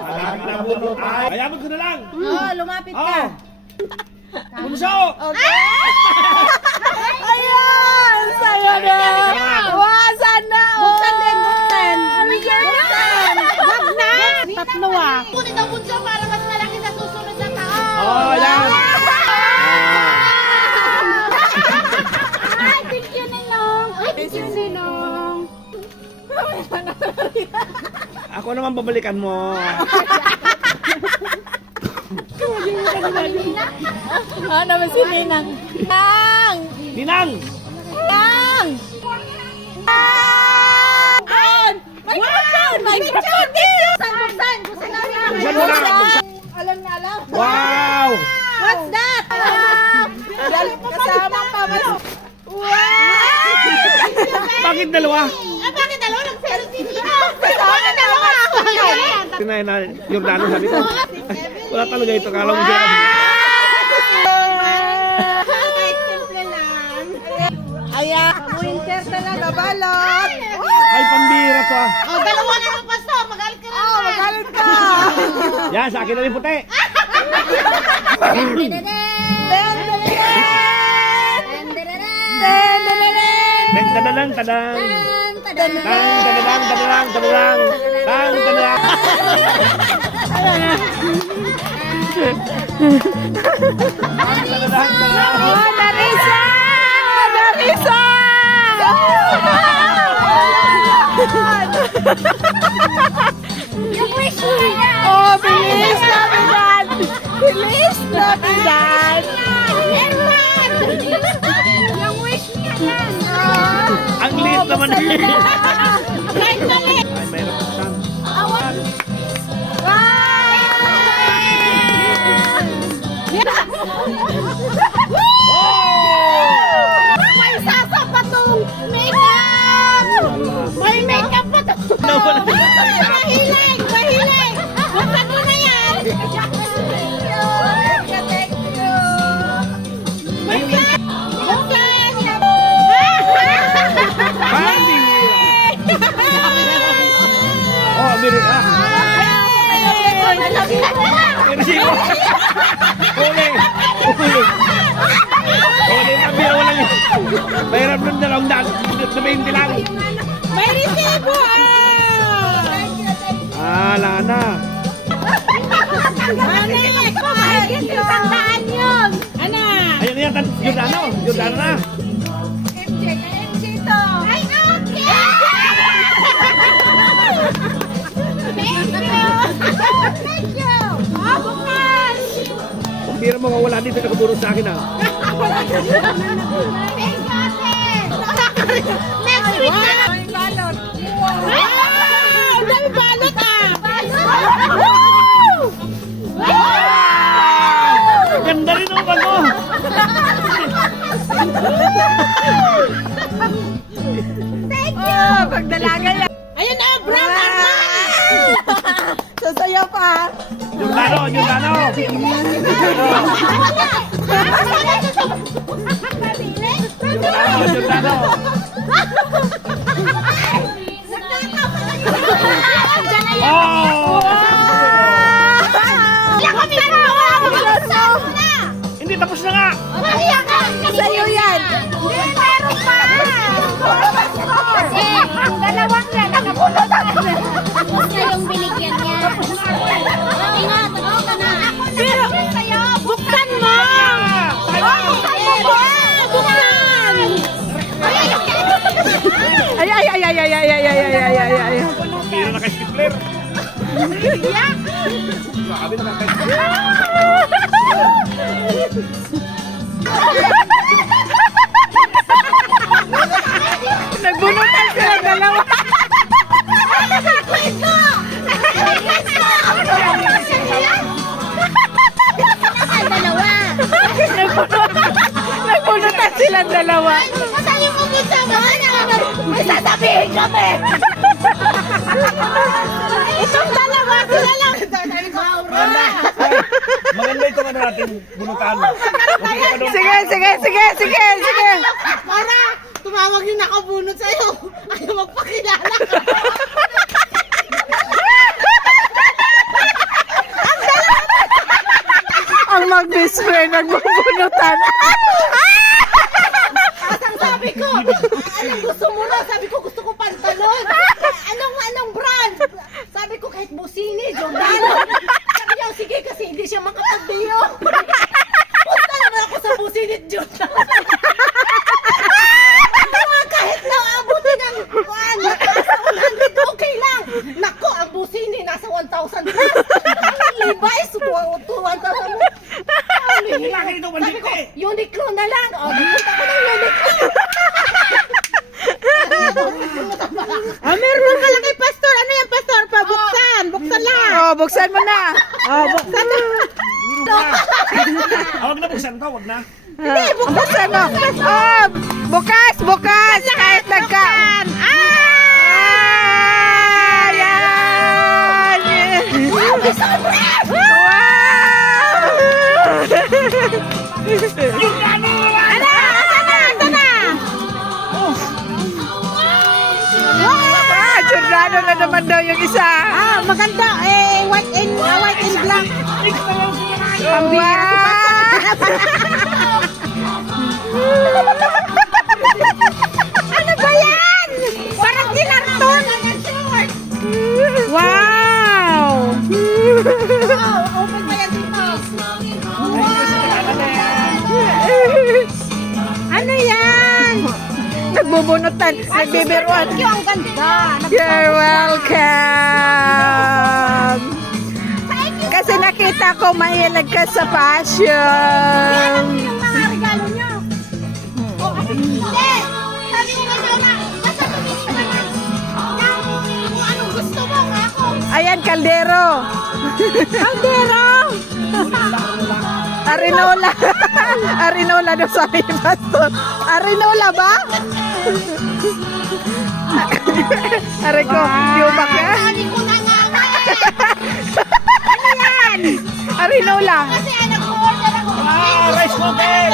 Ayaman ko na lang. Lumapit ka. Bunso! Okay. Ayan! Sa'yo na! Wasan na! Buksan din! Buksan! Buksan! Wag na! Tatlo ah! Kunin ang bunso para mas malaki sa susunod na taon. Oh, yan! Ay, thank you, Ninong. Ay, thank you, Ninong. Ako naman babalikan mo. Ano naman si Ninang? Ninang! Ninang! Ninang! Ninang! May kapatid! May kapatid! Buksan! Buksan namin ang Buksan mo na! Buksan. Alam na alam. Wow! What's that? Kasama pa ba? Bakit dalawa? Bakit dalawa nagselos si Ninong? Kasama dalawa. Tinay na Jordano sabi ko. Wala talaga ito. Kala mo siya. Kahit simple lang. Ayan! Winter talaga balot! Ay, pambira to ah. Oh, dalawa na ng pastor. Magalit ka na. Magalit ka! Yan, sa akin na rin puti. Tadadang, tadang. Tang, tadadang, tadadang, tadadang. Tang, tadadang. Tadadang, tadadang. Oh, Narisa! Narisa! Yung wish mo yan. Oh, bilis Navidad! Bilis Navidad! Erman! Yung wish niya yan. Ang liit naman. Kahit mali. Ay, mayroon pa saan. May sasapatong makeup! May makeup pa to! Mahilig! Mahilig! Buksan mo na yan! Thank you! Buksan! Buksan! Oh, meron ah. Meron siya. Huli. Huli. Huli na biya. Walang yun. Mayroon nun dalawang daan. Sabihin lang. May resibo! Ah, lana. Manik! Mahigit yung tandaan yun! Ano? Ayun yan. Jordano. Jordano na. MJ! MJ to! Ay, okay! Thank you! Thank you! Bukas! Kung bira mo mawala dito, nakaburo sa akin ah. Thank you, ate! Next week na! May balot! Wow! Ang dami balot ah! Ganda rin ang bago. Thank you! Oh, pagdalaga yan! Ayun na! Brand Arman! Sasayaw pa! Jordano. Jordano. Jordano. Jordano. Oh! Hindi, tapos na nga. Sa'yo yan! Meron pa! Kasi ang dalawang yan, nakabulot ang tapos na yung binigyan niya. Okay na, tapos ka na. Pero, buksan mo! Buksan! Ay, ay, ay, ay, ay, ay, ay, ay, ay, ay, ay, ay. Biro na kay Stifler. Sabi na kay Stifler. Nagbunutan sila dalawa. Nagbunutan sila dalawa. Masali mo po sa mga may sasabihin kami. Itong dalawa, sila lang. Maganda itong ano natin, bunutan. Sige, sige, sige, sige, sige. Para tumawag yung nakabunot sa'yo. Ayaw magpakilala. dalawang best friend nagbubunutan. Ang sabi ko, anong gusto mo na? Sabi ko, gusto ko pantalon. Anong brand? Sabi ko, kahit Busini, Giordano. Sabi niya, sige, kasi hindi siya makapagbiyo. Punta naman ako sa Busini, Giordano. Kahit na abutin ng nasa 100, okay lang. Nako, ang Busini, nasa 1,000 plus. Ang Levi's, 1,000 plus. Laki ito, Sabi ko, Uniqlo na lang. O, pumunta ko ng Uniqlo. Meron ka lang kay Pastor. Ano yan, Pastor? Buksan. Buksan lang. Oh, buksan mo na. Oh, buksan na. Huwag na buksan to, huwag na. Hindi, buksan mo. Oh, bukas, bukas. Kahit nagkaan. Yan. Wow! Giordano na naman daw yung isa. Maganda. White and black. Wow! Ano ba yan? Parang kinarton. Wow! Open mo yan dito. Ano yan? Nagbubunutan. Nagbibiruan. Thank you, ang ganda. You're welcome. Kasi nakita ko mahilig ka sa fashion. Yung mga regalo niyo. Hindi. Sabi ko kasi na, basta tumingin ka lang. Kung anong gusto mo, ako. Ayan, kaldero. Kaldero! Arinola. Arinola daw sabi ni Pastor. Arinola ba? Aray ko, yubak ka? Sabi ko na nga nga eh. Ano yan? Arinola. Kasi nag-order ako. Rice cooker!